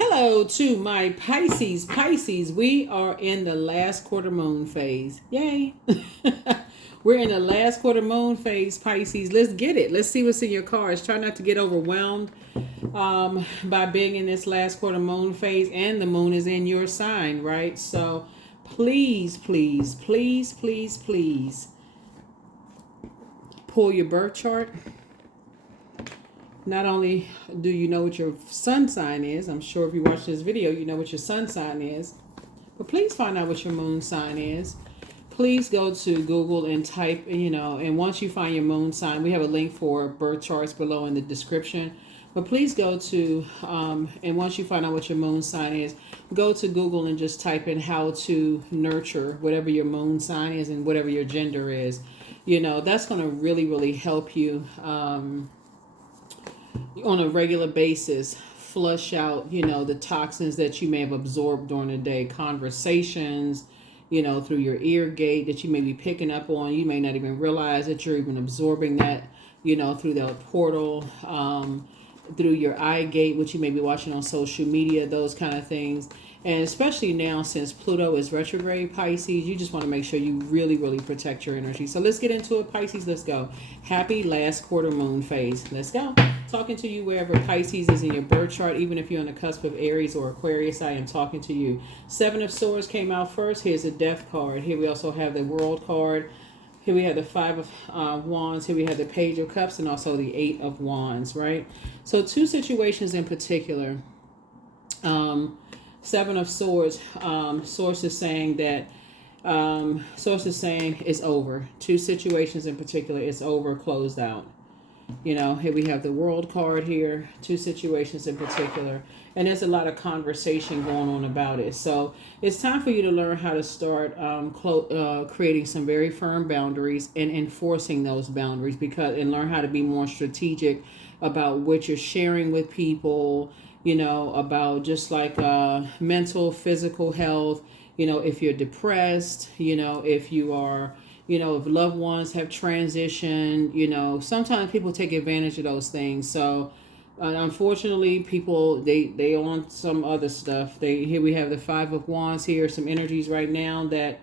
Hello to my Pisces. Pisces, we are in the last quarter moon phase. Yay. We're in the last quarter moon phase, Pisces. Let's get it. Let's see what's in your cards. Try not to get overwhelmed by being in this last quarter moon phase. And the moon is in your sign, right? So please, please, please, please, please pull your birth chart. Not only do you know what your sun sign is, I'm sure if you watch this video, you know what your sun sign is, but please find out what your moon sign is. Please go to Google and type, and once you find your moon sign, we have a link for birth charts below in the description. But please go to, and once you find out what your moon sign is, go to Google and just type in how to nurture whatever your moon sign is and whatever your gender is. That's going to really, really help you. On a regular basis, flush out the toxins that you may have absorbed during the day, conversations through your ear gate that you may be picking up on. You may not even realize that you're even absorbing that through the portal, through your eye gate, which you may be watching on social media, those kind of things. And especially now, since Pluto is retrograde, Pisces, you just want to make sure you really, really protect your energy. So let's get into it, Pisces. Let's go. Happy last quarter moon phase. Let's go. Talking to you wherever Pisces is in your birth chart, even if you're on the cusp of Aries or Aquarius, I am talking to you. Seven of Swords came out first. Here's a Death card. Here we also have the World card. Here we have the Five of Wands. Here we have the Page of Cups and also the Eight of Wands, right? So two situations in particular. Seven of Swords. Source is saying that it's over. Two situations in particular, it's over, closed out. Here we have the World card here, two situations in particular, and there's a lot of conversation going on about it. So it's time for you to learn how to start creating some very firm boundaries and enforcing those boundaries, and learn how to be more strategic about what you're sharing with people, about just like mental, physical health, if you're depressed, if you are, if loved ones have transitioned, sometimes people take advantage of those things. So unfortunately, people, they on some other stuff. Here we have the Five of Wands here, some energies right now that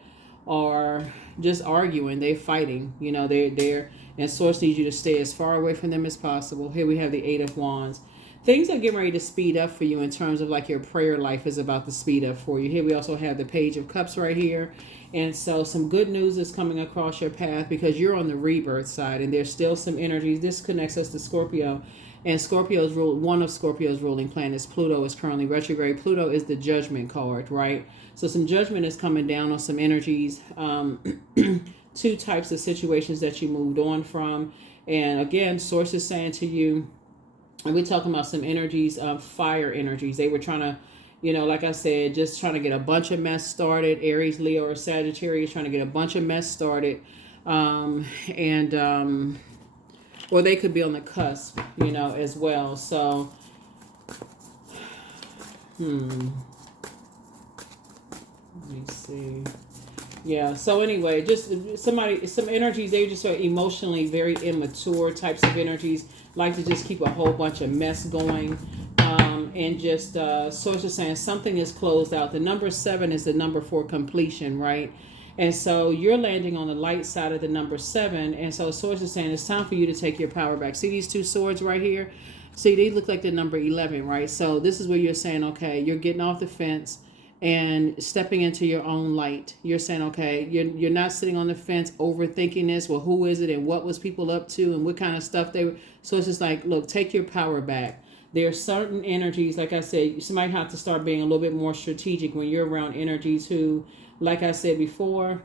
are just arguing. They're fighting, and Source needs you to stay as far away from them as possible. Here we have the Eight of Wands. Things are getting ready to speed up for you in terms of like your prayer life is about to speed up for you. Here we also have the Page of Cups right here. And so some good news is coming across your path because you're on the rebirth side and there's still some energies. This connects us to Scorpio. And one of Scorpio's ruling planets, Pluto, is currently retrograde. Pluto is the judgment card, right? So some judgment is coming down on some energies. Two types of situations that you moved on from. And again, Source is saying to you, and we're talking about some energies, fire energies. They were trying to, like I said, just trying to get a bunch of mess started. Aries, Leo, or Sagittarius trying to get a bunch of mess started. Or they could be on the cusp, as well. So, let me see. Yeah, so anyway, just some energies, they just are emotionally very immature types of energies, like to just keep a whole bunch of mess going. And just Source is saying something is closed out. The number 7 is the number for completion, right? And so you're landing on the light side of the number 7. And so Source is saying it's time for you to take your power back. See these two swords right here? See, they look like the number 11, right? So this is where you're saying, okay, you're getting off the fence and stepping into your own light. You're saying, okay, you're not sitting on the fence overthinking this. Well, who is it and what was people up to and what kind of stuff they were. So it's just like, look, take your power back. There are certain energies, like I said, you might have to start being a little bit more strategic when you're around energies who, like I said before,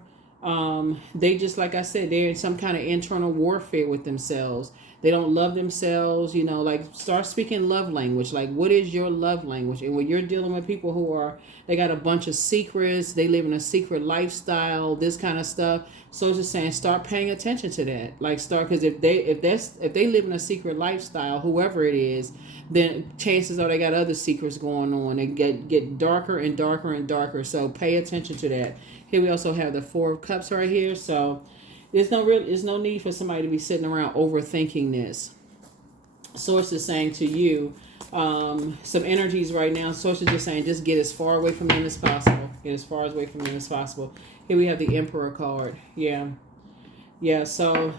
they just, like I said, they're in some kind of internal warfare with themselves. They don't love themselves, like start speaking love language. Like, what is your love language? And when you're dealing with people who they got a bunch of secrets, they live in a secret lifestyle, this kind of stuff. So it's just saying, start paying attention to that. Like because if they live in a secret lifestyle, whoever it is, then chances are they got other secrets going on. They get darker and darker and darker. So pay attention to that. Here we also have the Four of Cups right here. So there's no need for somebody to be sitting around overthinking this. Source is saying to you, Some energies right now. Source is just saying, just get as far away from him as possible. Get as far away from him as possible. Here we have the Emperor card. Yeah. Yeah, so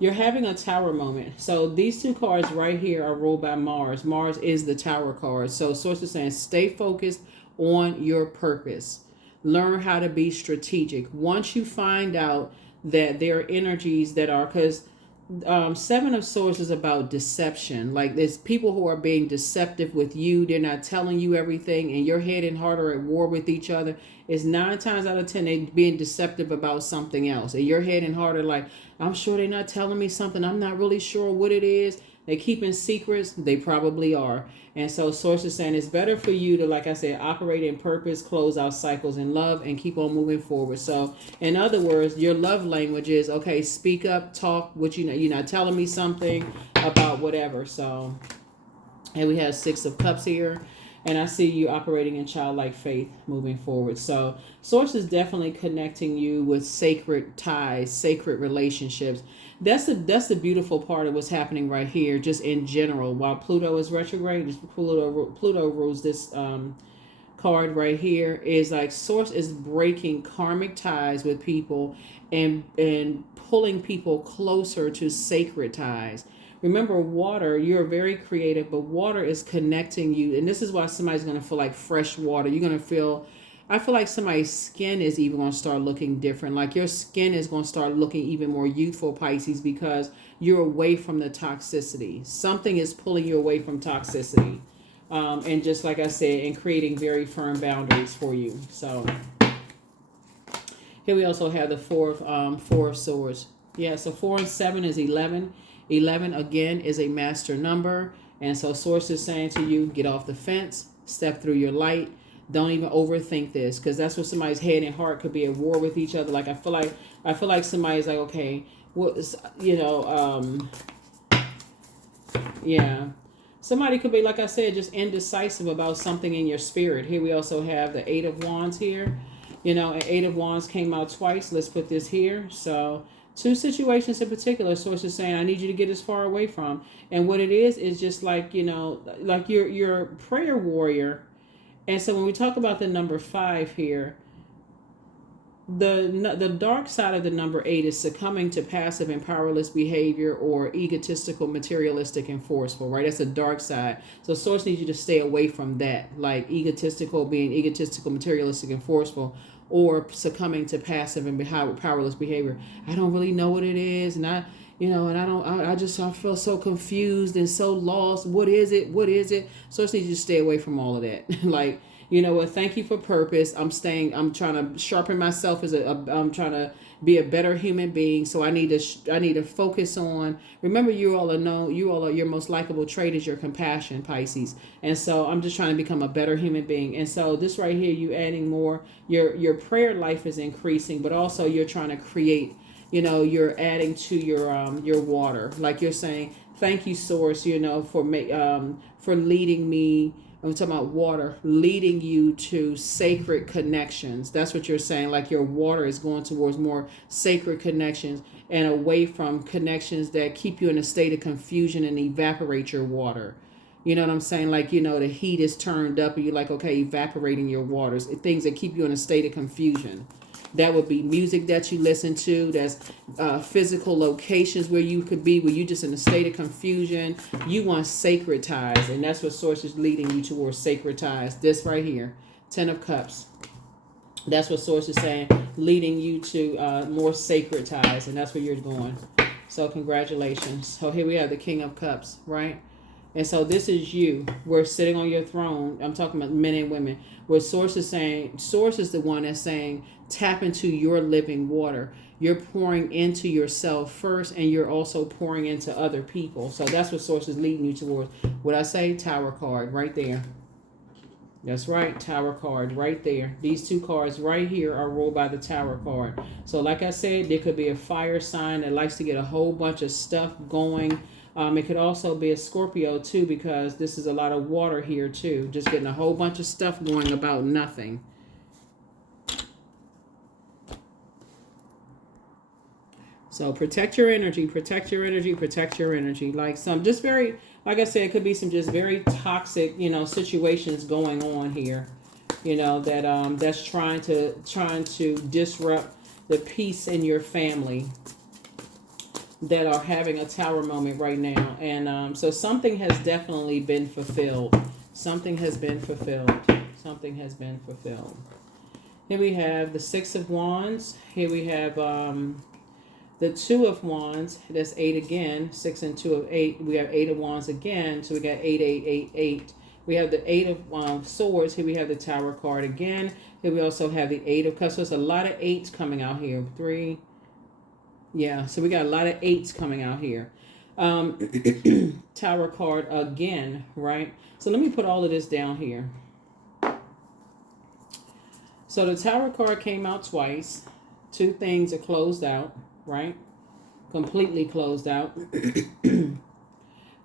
you're having a tower moment. So these two cards right here are ruled by Mars. Mars is the tower card. So source is saying, stay focused on your purpose. Learn how to be strategic. Once you find out that there are energies that are, because Seven of Swords is about deception. Like, there's people who are being deceptive with you. They're not telling you everything, and your head and heart are at war with each other. It's 9 times out of 10 they being deceptive about something else, and your head and heart are like, I'm sure they're not telling me something. I'm not really sure what it is. They keeping secrets. They probably are. And so source is saying it's better for you to, like I said, operate in purpose, close out cycles in love, and keep on moving forward. So in other words, your love language is, okay, speak up, talk what you know. You're not telling me something about whatever. So, and we have 6 of Cups here. And I see you operating in childlike faith moving forward. So source is definitely connecting you with sacred ties, sacred relationships. That's the beautiful part of what's happening right here, just in general. While Pluto is retrograde, Pluto rules this card right here, is like source is breaking karmic ties with people and pulling people closer to sacred ties. Remember, water, you're very creative, but water is connecting you. And this is why somebody's going to feel like fresh water. You're going to feel, I feel like somebody's skin is even going to start looking different. Like your skin is going to start looking even more youthful, Pisces, because you're away from the toxicity. Something is pulling you away from toxicity. And just like I said, and creating very firm boundaries for you. So here we also have the four of Swords. Yeah, so 4 and 7 is 11. 11 again is a master number, and so source is saying to you, get off the fence, step through your light. Don't even overthink this, because that's what somebody's head and heart could be at war with each other. Like I feel like somebody's like, okay, what is, yeah, somebody could be, like I said, just indecisive about something in your spirit. Here we also have the 8 of Wands here. And 8 of Wands came out twice. Let's put this here. So 2 situations in particular, source is saying, I need you to get as far away from. And what it is just like, like you're a prayer warrior. And so when we talk about the number 5 here, the dark side of the number 8 is succumbing to passive and powerless behavior, or egotistical, materialistic, and forceful, right? That's the dark side. So source needs you to stay away from that, like being egotistical, materialistic, and forceful, or succumbing to passive and powerless behavior. I don't really know what it is, and I feel so confused and so lost. What is it? Source needs you to stay away from all of that. Like, you know what? Thank you for purpose. I'm trying to sharpen myself I'm trying to be a better human being. So I need to focus on. Remember, your most likable trait is your compassion, Pisces. And so I'm just trying to become a better human being. And so this right here, you adding more. Your prayer life is increasing, but also you're trying to create. You're adding to your water. Like you're saying, thank you, Source. For leading me. I'm talking about water, leading you to sacred connections. That's what you're saying. Like your water is going towards more sacred connections and away from connections that keep you in a state of confusion and evaporate your water. You know what I'm saying? Like, the heat is turned up and you're like, okay, evaporating your waters. Things that keep you in a state of confusion. That would be music that you listen to. That's physical locations where you could be, where you're just in a state of confusion. You want sacred ties, and that's what Source is leading you towards, sacred ties. This right here, 10 of Cups. That's what Source is saying, leading you to more sacred ties, and that's where you're going. So congratulations. So here we have the King of Cups, right? And so this is you. We're sitting on your throne. I'm talking about men and women. Where Source is saying, Source is the one that's saying, tap into your living water. You're pouring into yourself first, and you're also pouring into other people. So that's what Source is leading you towards. What I say, Tower card right there. That's right, Tower card right there. These 2 cards right here are ruled by the Tower card. So like I said, there could be a fire sign that likes to get a whole bunch of stuff going. It could also be a Scorpio too, because this is a lot of water here too. Just getting a whole bunch of stuff going about nothing. So protect your energy, protect your energy, protect your energy. Like some just very like I said, it could be some just very toxic, you know, situations going on here, you know, that that's trying to disrupt the peace in your family, that are having a tower moment right now. And so something has definitely been fulfilled. Something has been fulfilled. Something has been fulfilled. Here we have the Six of Wands. Here we have the Two of Wands. That's 8 again. 6 and 2 of 8. We have 8 of Wands again. So we got 8, 8, 8, 8. We have the 8 of Swords. Here we have the Tower card again. Here we also have the 8 of Cups. So there's a lot of 8s coming out here. 3. Yeah, so we got a lot of 8s coming out here. Tower card again, right? So let me put all of this down here. So the Tower card came out twice. 2 things are closed out, right? Completely closed out.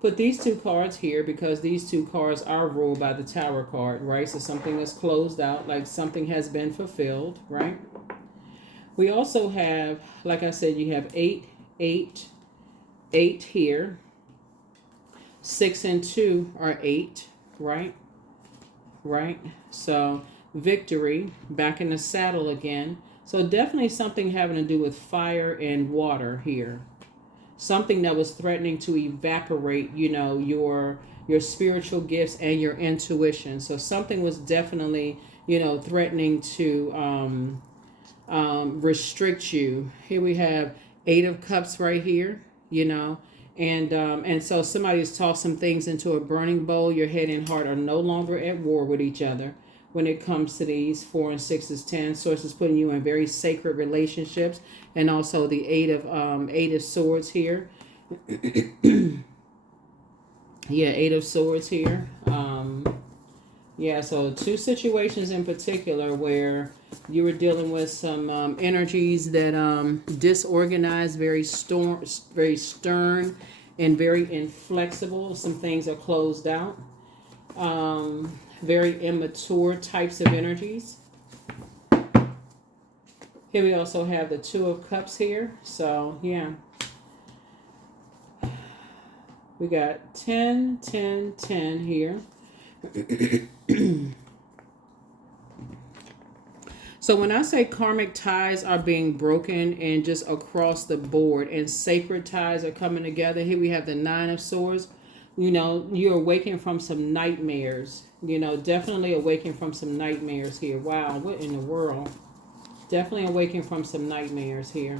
Put these 2 cards here because these 2 cards are ruled by the Tower card, right? So something is closed out, like something has been fulfilled, right? We also have, like I said, you have 8, 8, 8 here. 6 and 2 are 8, right? Right? So victory, back in the saddle again. So definitely something having to do with fire and water here. Something that was threatening to evaporate, you know, your spiritual gifts and your intuition. So something was definitely, you know, threatening to restrict you. Here we have 8 of Cups right here, you know, and so somebody's tossed some things into a burning bowl. Your head and heart are no longer at war with each other when it comes to these 4 and 6 is 10. Source is putting you in very sacred relationships, and also the 8 of Swords here. Yeah, 8 of Swords here. Yeah, so 2 situations in particular where you were dealing with some energies that disorganized, very stern, and very inflexible. Some things are closed out. Very immature types of energies. Here we also have the 2 of Cups here. So, yeah. We got 10, 10, 10 here. So when I say karmic ties are being broken and just across the board, and sacred ties are coming together, here we have the 9 of Swords. You know, you're awakening from some nightmares. You know, definitely awakening from some nightmares here. Wow, what in the world? Definitely awakening from some nightmares here.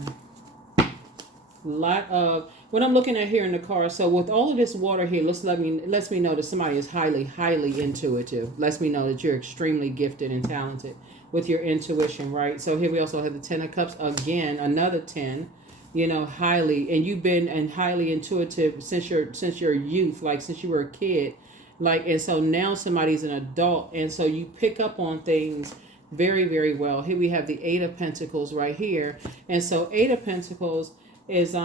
Lot of what I'm looking at here in the car. So with all of this water here, lets me know that somebody is highly intuitive. Lets me know that you're extremely gifted and talented with your intuition, right? So here we also have the 10 of Cups again, another 10. You know, highly, and you've been highly intuitive since your youth, like since you were a kid, like, and so now somebody's an adult, and so you pick up on things very, very well. Here we have the 8 of Pentacles right here, and so 8 of Pentacles is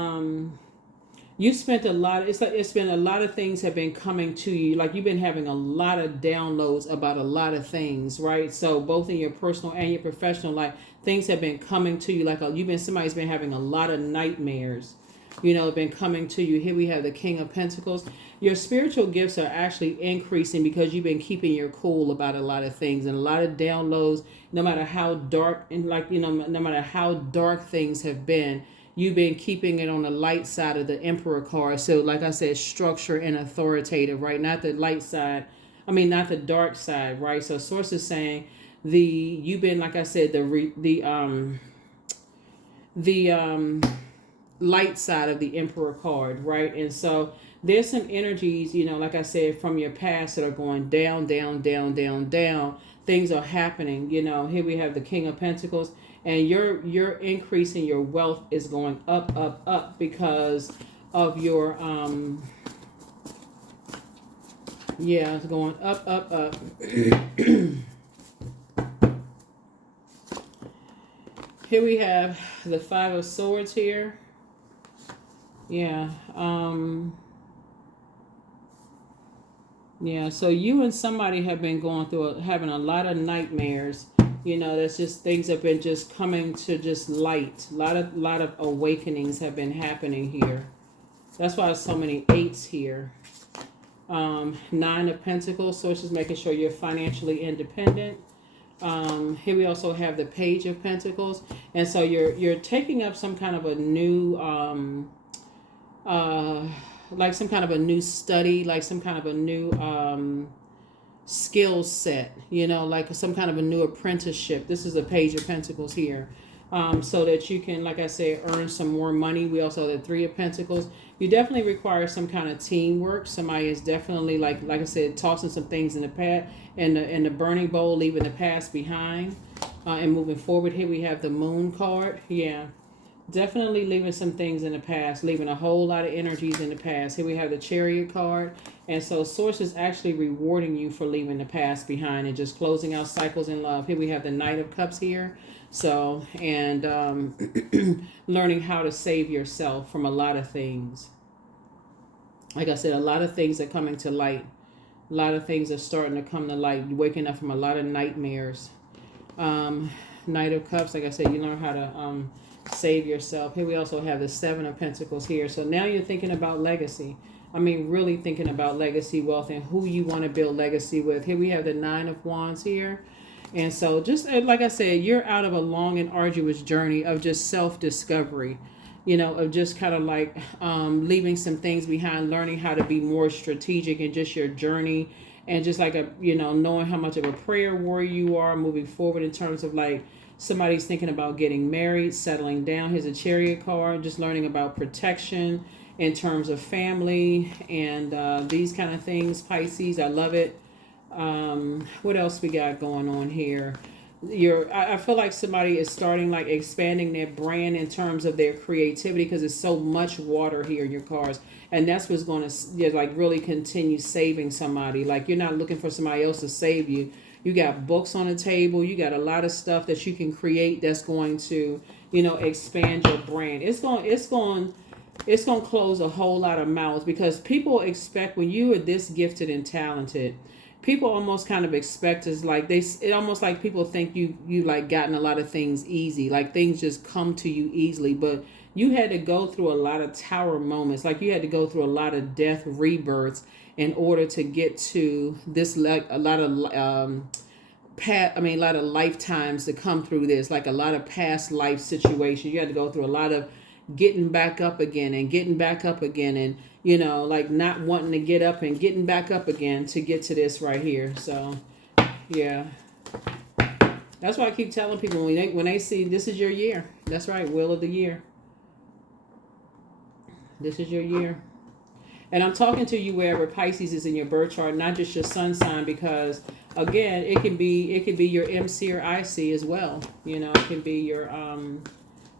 you spent a lot. It's been a lot of things have been coming to you. Like you've been having a lot of downloads about a lot of things, right? So both in your personal and your professional life, things have been coming to you. Like somebody's been having a lot of nightmares, you know, been coming to you. Here we have the King of Pentacles. Your spiritual gifts are actually increasing because you've been keeping your cool about a lot of things, and a lot of downloads, no matter how dark, and like, you know, no matter how dark things have been, you've been keeping it on the light side of the Emperor card. So like I said, structure and authoritative, right? Not the light side. Not the dark side, right? So source is saying you've been, like I said, the light side of the Emperor card, right? And so there's some energies, you know, like I said, from your past that are going down, down, down, down, down. Things are happening, you know. Here we have the King of Pentacles. And your increase in your wealth is going up, up, up because of your, yeah, it's going up, up, up. Here we have the 5 of Swords here. Yeah. Yeah, so you and somebody have been going through, having a lot of nightmares. You know, that's just things have been just coming to just light. A lot of awakenings have been happening here. That's why there's so many 8s here. Nine of Pentacles, sources making sure you're financially independent. Here we also have the Page of Pentacles, and so you're taking up some kind of a new like some kind of a new study, like some kind of a new skill set, like some kind of a new apprenticeship. This is a Page of Pentacles here. So that you can, like I said, earn some more money. We also have the Three of Pentacles. You definitely require some kind of teamwork. Somebody is definitely, like I said, tossing some things in the past, in the burning bowl, leaving the past behind, and moving forward. Here we have the Moon card. Yeah, definitely leaving some things in the past, leaving a whole lot of energies in the past. Here we have the Chariot card. And so Source is actually rewarding you for leaving the past behind and just closing out cycles in love. Here we have the Knight of Cups here. So, and learning how to save yourself from a lot of things. Like I said, a lot of things are coming to light. A lot of things are starting to come to light. You're waking up from a lot of nightmares. Knight of Cups, like I said, you learn how to save yourself. Here we also have the Seven of Pentacles here. So now you're thinking about legacy. I mean, really thinking about legacy, wealth, and who you want to build legacy with. Here we have the Nine of Wands here. And so just like I said, you're out of a long and arduous journey of just self-discovery, of just kind of like leaving some things behind, learning how to be more strategic in just your journey, and just like knowing how much of a prayer warrior you are moving forward in terms of like somebody's thinking about getting married, settling down. Here's a Chariot card, just learning about protection in terms of family and these kind of things. Pisces, I love it. What else we got going on here? I feel like somebody is starting like expanding their brand in terms of their creativity, because there's so much water here in your cards, and that's what's going to like really continue saving somebody. Like, you're not looking for somebody else to save you. You got books on the table. You got a lot of stuff that you can create that's going to expand your brand. It's going to close a whole lot of mouths, because people expect, when you are this gifted and talented, people almost kind of expect is like it almost like people think you like gotten a lot of things easy, like things just come to you easily. But you had to go through a lot of tower moments, like you had to go through a lot of death rebirths in order to get to this, like a lot of a lot of lifetimes to come through this, like a lot of past life situations. You had to go through a lot of getting back up again and getting back up again, and like not wanting to get up and getting back up again to get to this right here. So yeah, that's why I keep telling people, when they see this is your year. That's right, wheel of the year. This is your year. And I'm talking to you wherever Pisces is in your birth chart, not just your sun sign, because again, it could be your MC or IC as well. It can be your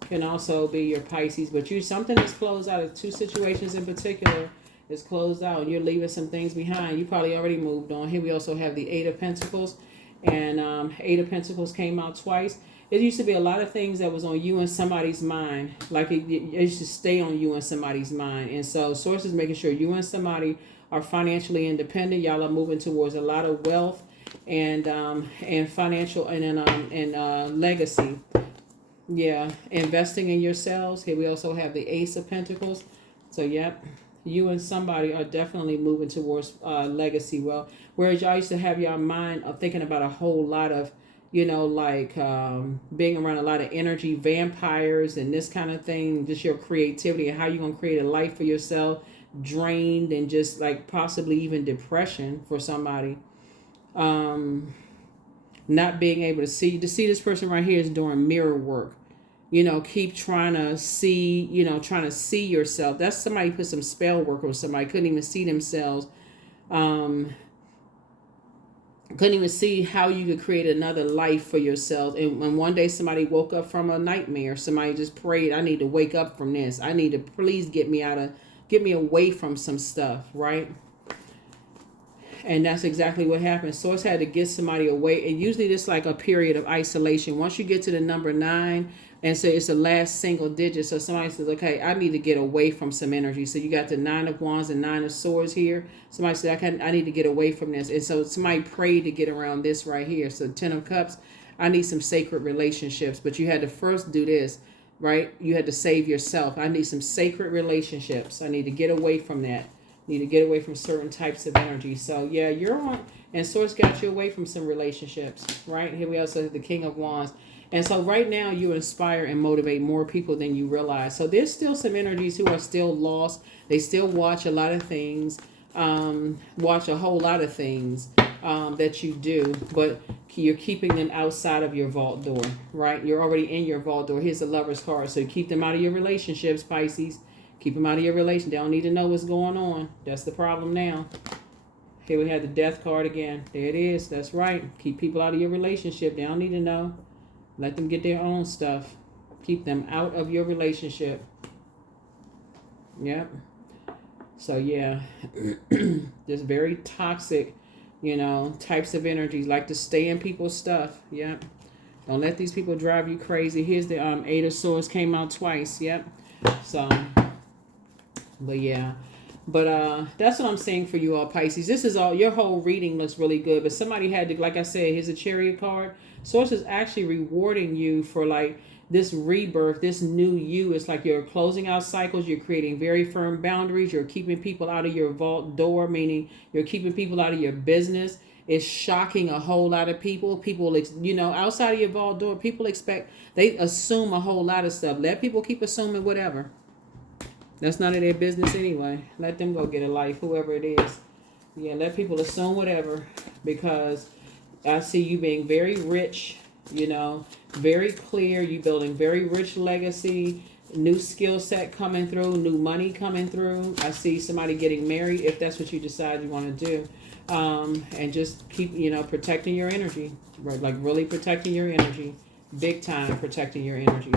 can also be your Pisces, but something is closed out. Of two situations in particular is closed out, and you're leaving some things behind. You probably already moved on. Here we also have the Eight of Pentacles, and Eight of Pentacles came out twice. It used to be a lot of things that was on you and somebody's mind, like it used to stay on you and somebody's mind. And so Source is making sure you and somebody are financially independent. Y'all are moving towards a lot of wealth and financial and legacy. Yeah, investing in yourselves. Here we also have the Ace of Pentacles. So, yep, you and somebody are definitely moving towards legacy wealth. Whereas y'all used to have your mind of thinking about a whole lot of, like being around a lot of energy, vampires and this kind of thing, just your creativity and how you're going to create a life for yourself, drained, and just like possibly even depression for somebody. Not being able to see this person right here is doing mirror work. Keep trying to see, trying to see yourself. That's somebody put some spell work on somebody. Couldn't even see themselves. Couldn't even see how you could create another life for yourself. And when one day somebody woke up from a nightmare, somebody just prayed, I need to wake up from this. I need to please get me away from some stuff, right? And that's exactly what happened. Source had to get somebody away. And usually this is like a period of isolation. Once you get to the number 9, and so it's the last single digit. So somebody says, okay, I need to get away from some energy. So you got the 9 of Wands and 9 of Swords here. Somebody said, I need to get away from this. And so somebody prayed to get around this right here. So 10 of Cups, I need some sacred relationships. But you had to first do this, right? You had to save yourself. I need some sacred relationships. I need to get away from that. Need to get away from certain types of energy. So yeah, you're on, and Source got you away from some relationships, right? Here we also have the King of Wands. And so right now you inspire and motivate more people than you realize. So there's still some energies who are still lost. They still watch a lot of things, watch a whole lot of things that you do, but you're keeping them outside of your vault door, right? You're already in your vault door. Here's the Lover's card. So you keep them out of your relationships, Pisces. Keep them out of your relation. They don't need to know what's going on. That's the problem now. Here we have the Death card again. There it is. That's right. Keep people out of your relationship. They don't need to know. Let them get their own stuff. Keep them out of your relationship. Yep. So yeah, just very toxic, types of energies. Like to stay in people's stuff. Yep. Don't let these people drive you crazy. Here's the Eight of Swords, came out twice. Yep. So, but yeah. But that's what I'm saying for you all, Pisces. This is all, your whole reading looks really good. But somebody had to, like I said, here's a Chariot card. Source is actually rewarding you for like this rebirth, this new you. It's like you're closing out cycles. You're creating very firm boundaries. You're keeping people out of your vault door, meaning you're keeping people out of your business. It's shocking a whole lot of people. People, outside of your vault door, people they assume a whole lot of stuff. Let people keep assuming whatever. That's none of their business anyway. Let them go get a life, whoever it is. Yeah, let people assume whatever, because I see you being very rich, very clear. You building very rich legacy, new skill set coming through, new money coming through. I see somebody getting married if that's what you decide you want to do. And just keep, protecting your energy, right? Like really protecting your energy, big time protecting your energy.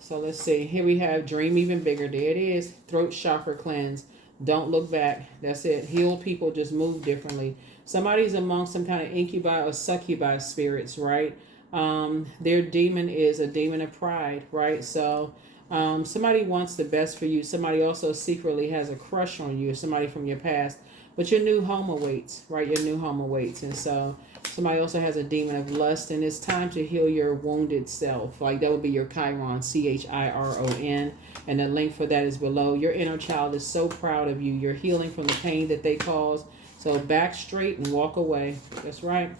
So let's see. Here we have Dream Even Bigger. There it is. Throat chakra cleanse. Don't look back. That's it. Heal people. Just move differently. Somebody's among some kind of incubi or succubi spirits, right? Their demon is a demon of pride, right? So somebody wants the best for you. Somebody also secretly has a crush on you, somebody from your past. But your new home awaits, right? Your new home awaits. And so somebody also has a demon of lust, and it's time to heal your wounded self. Like that would be your Chiron, Chiron. And the link for that is below. Your inner child is so proud of you. You're healing from the pain that they caused. So back straight and walk away. That's right.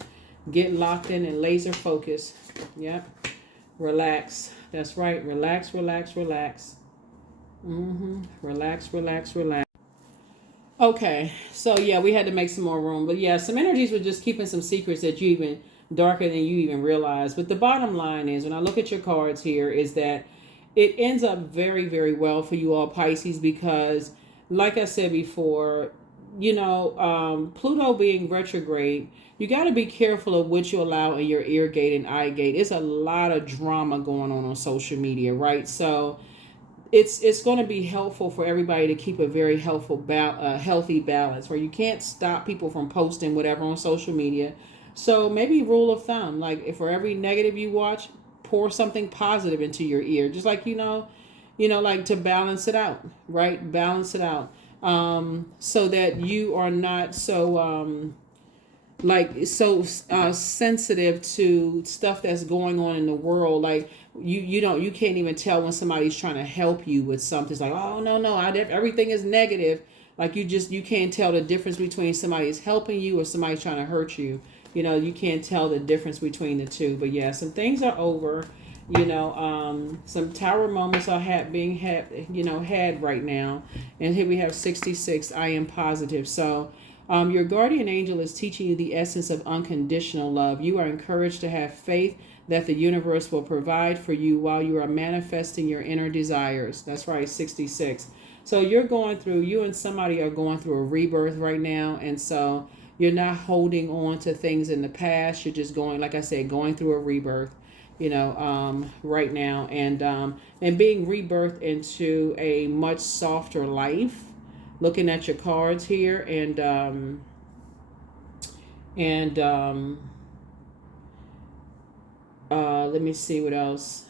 Get locked in and laser focus. Yep. Relax. That's right. Relax, relax, relax. Relax, relax, relax. Okay, so yeah, we had to make some more room. But yeah, some energies were just keeping some secrets that you even darker than you even realize. But the bottom line is, when I look at your cards here, is that it ends up very, very well for you all, Pisces, because like I said before, Pluto being retrograde, you got to be careful of what you allow in your ear gate and eye gate. It's a lot of drama going on social media, right? So it's going to be helpful for everybody to keep a very healthy balance, where you can't stop people from posting whatever on social media. So maybe rule of thumb, like if for every negative you watch, pour something positive into your ear, just like like to balance it out, right? Balance it out, so that you are not so sensitive to stuff that's going on in the world. Like you can't even tell when somebody's trying to help you with something. It's like, oh no, everything is negative. Like you can't tell the difference between somebody's helping you or somebody's trying to hurt you. You can't tell the difference between the two. But yeah, some things are over. Some tower moments are being had right now. And here we have 66. I am positive. So your guardian angel is teaching you the essence of unconditional love. You are encouraged to have faith that the universe will provide for you while you are manifesting your inner desires. That's right, 66. So you and somebody are going through a rebirth right now. And so you're not holding on to things in the past. You're just going, like I said, going through a rebirth, right now. And being rebirthed into a much softer life. Looking at your cards here, let me see what else.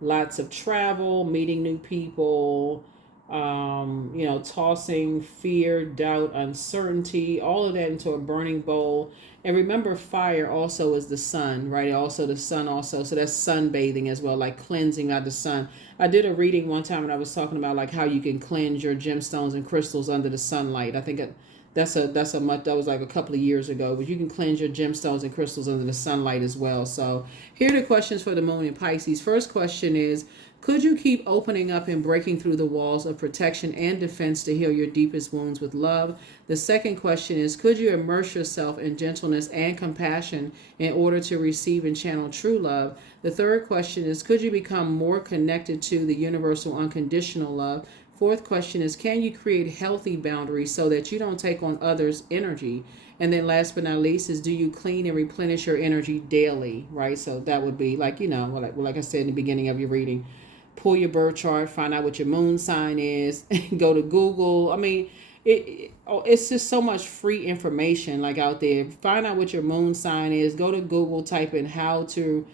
Lots of travel, meeting new people, tossing fear, doubt, uncertainty, all of that into a burning bowl. And remember, fire also is the sun, right? Also, the sun, also. So that's sunbathing as well, like cleansing out the sun. I did a reading one time and I was talking about like how you can cleanse your gemstones and crystals under the sunlight. I think that was like a couple of years ago, but you can cleanse your gemstones and crystals under the sunlight as well. So here are the questions for the moon in Pisces. First question is, could you keep opening up and breaking through the walls of protection and defense to heal your deepest wounds with love? The second question is, could you immerse yourself in gentleness and compassion in order to receive and channel true love? The third question is, could you become more connected to the universal unconditional love? Fourth question is, can you create healthy boundaries so that you don't take on others' energy? And then last but not least is, do you clean and replenish your energy daily, right? So that would be like, like I said in the beginning of your reading, pull your birth chart, find out what your moon sign is, go to Google. I mean, it's just so much free information like out there. Find out what your moon sign is, go to Google, type in how to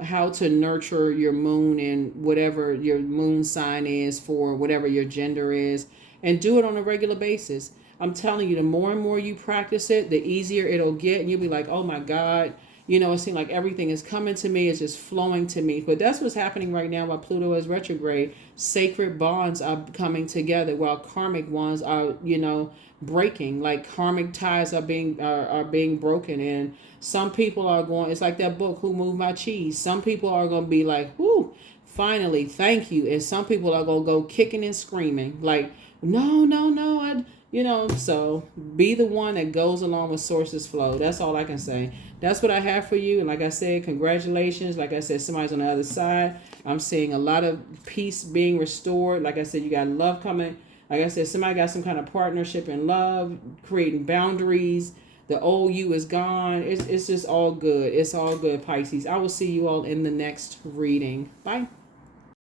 how to nurture your moon and whatever your moon sign is for whatever your gender is, and do it on a regular basis. I'm telling you, the more and more you practice it, the easier it'll get. And you'll be like, oh my God, it seems like everything is coming to me. It's just flowing to me. But that's what's happening right now while Pluto is retrograde. Sacred bonds are coming together while karmic ones are, breaking. Like karmic ties are being broken. And some people are going, it's like that book, Who Moved My Cheese? Some people are going to be like, whoo, finally, thank you. And some people are going to go kicking and screaming like, no, no, no, so be the one that goes along with sources flow. That's all I can say. That's what I have for you. And like I said, congratulations. Like I said, somebody's on the other side. I'm seeing a lot of peace being restored. Like I said, you got love coming. Like I said, somebody got some kind of partnership in love, creating boundaries. The old you is gone. It's just all good. It's all good, Pisces. I will see you all in the next reading. Bye.